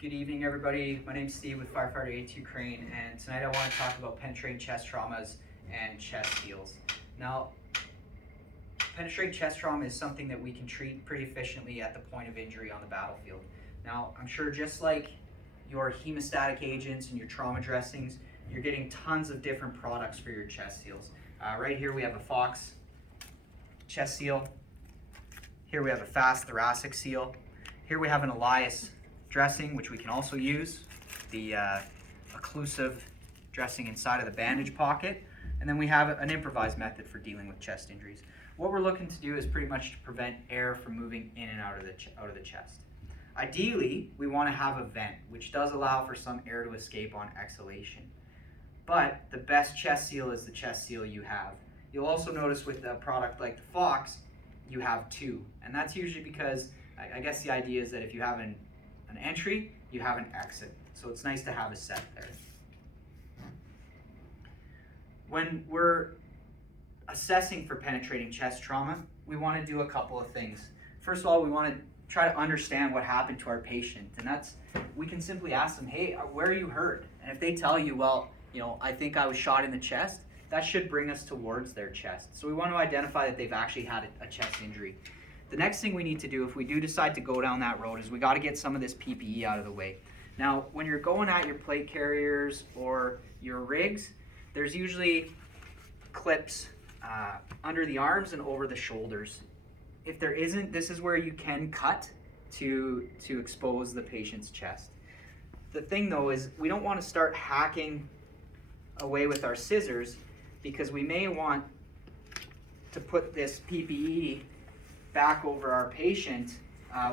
Good evening, everybody. My name's Steve with Firefighter A2 Crane, and tonight I want to talk about penetrating chest traumas and chest seals. Now, penetrating chest trauma is something that we can treat pretty efficiently at the point of injury on the battlefield. Now, I'm sure just like your hemostatic agents and your trauma dressings, you're getting tons of different products for your chest seals. Right here we have a Fox chest seal. Here we have a Fast thoracic seal. Here we have an Elias dressing, which we can also use, the occlusive dressing inside of the bandage pocket, and then we have an improvised method for dealing with chest injuries. What we're looking to do is pretty much to prevent air from moving in and out of the chest. Ideally, we want to have a vent, which does allow for some air to escape on exhalation. But the best chest seal is the chest seal you have. You'll also notice with a product like the Fox, you have two, and that's usually because I guess the idea is that if you have an entry, you have an exit. So it's nice to have a set there. When we're assessing for penetrating chest trauma, we want to do a couple of things. First of all, we want to try to understand what happened to our patient. And that's, we can simply ask them, hey, where are you hurt? And if they tell you, well, I think I was shot in the chest, that should bring us towards their chest. So we want to identify that they've actually had a chest injury. The next thing we need to do if we do decide to go down that road is we got to get some of this PPE out of the way. Now, when you're going at your plate carriers or your rigs, there's usually clips under the arms and over the shoulders. If there isn't, this is where you can cut to expose the patient's chest. The thing though is we don't want to start hacking away with our scissors because we may want to put this PPE back over our patient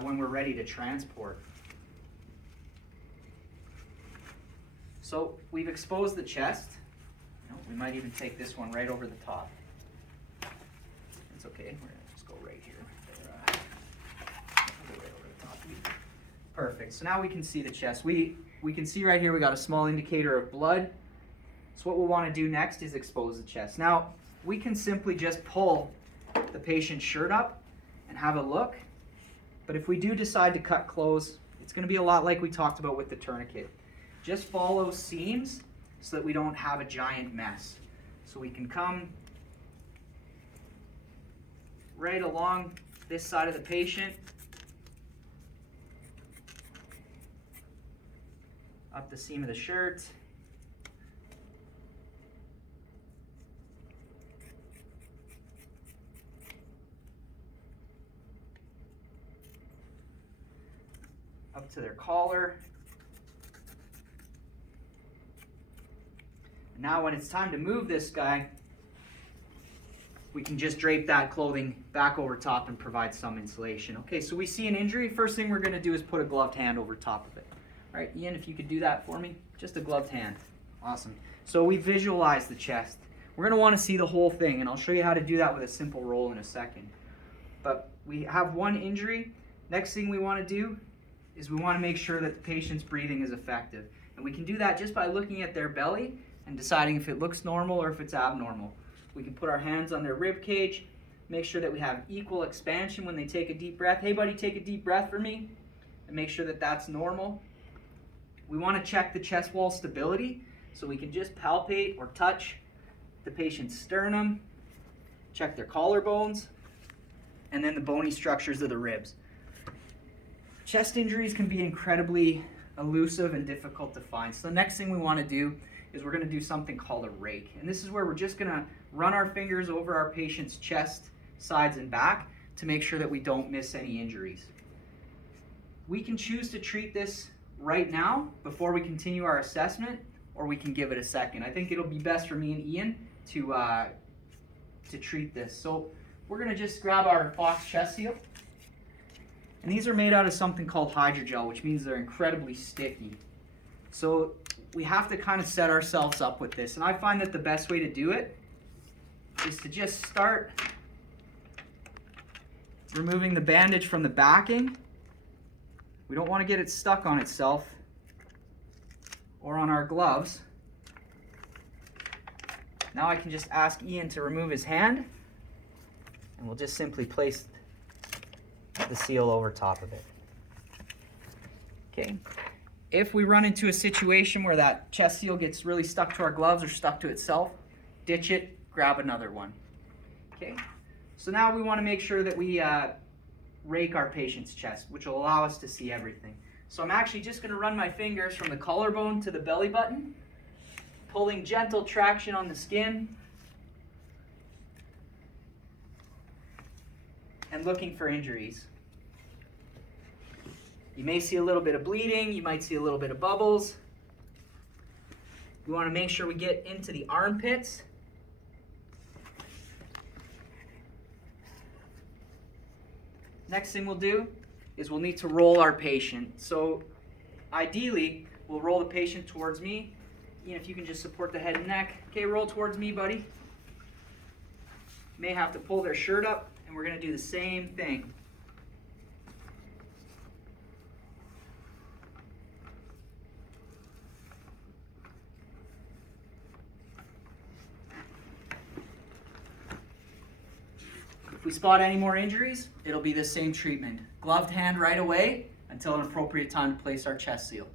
when we're ready to transport. So we've exposed the chest. We might even take this one right over the top. It's okay, we're gonna just go right here. Go right over the top. Perfect, so now we can see the chest. We can see right here we got a small indicator of blood. So what we'll want to do next is expose the chest. Now, we can simply just pull the patient's shirt up and have a look. But if we do decide to cut close, it's going to be a lot like we talked about with the tourniquet. Just follow seams so that we don't have a giant mess. So we can come right along this side of the patient, up the seam of the shirt, up to their collar. And now when it's time to move this guy, we can just drape that clothing back over top and provide some insulation. Okay, so we see an injury. First thing we're going to do is put a gloved hand over top of it. All right, Ian, if you could do that for me. Just a gloved hand. Awesome. So we visualize the chest. We're going to want to see the whole thing, and I'll show you how to do that with a simple roll in a second. But we have one injury. Next thing we want to do is we want to make sure that the patient's breathing is effective. And we can do that just by looking at their belly and deciding if it looks normal or if it's abnormal. We can put our hands on their rib cage, make sure that we have equal expansion when they take a deep breath. Hey buddy, take a deep breath for me, and make sure that that's normal. We want to check the chest wall stability, so we can just palpate or touch the patient's sternum, check their collarbones, and then the bony structures of the ribs. Chest injuries can be incredibly elusive and difficult to find. So the next thing we want to do is we're going to do something called a rake. And this is where we're just going to run our fingers over our patient's chest, sides, and back to make sure that we don't miss any injuries. We can choose to treat this right now before we continue our assessment, or we can give it a second. I think it'll be best for me and Ian to treat this. So we're going to just grab our Fox chest seal. And these are made out of something called hydrogel, which means they're incredibly sticky. So we have to kind of set ourselves up with this. And I find that the best way to do it is to just start removing the bandage from the backing. We don't want to get it stuck on itself or on our gloves. Now I can just ask Ian to remove his hand, and we'll just simply place the seal over top of it. Okay, if we run into a situation where that chest seal gets really stuck to our gloves or stuck to itself, ditch it, grab another one. Okay, so now we want to make sure that we rake our patient's chest, which will allow us to see everything. So I'm actually just going to run my fingers from the collarbone to the belly button, pulling gentle traction on the skin, and looking for injuries. You may see a little bit of bleeding, you might see a little bit of bubbles. We want to make sure we get into the armpits. Next thing we'll do is we'll need to roll our patient. So ideally, we'll roll the patient towards me. Ian, if you can just support the head and neck. Okay, roll towards me, buddy. May have to pull their shirt up, and we're going to do the same thing. If we spot any more injuries, it'll be the same treatment. Gloved hand right away until an appropriate time to place our chest seal.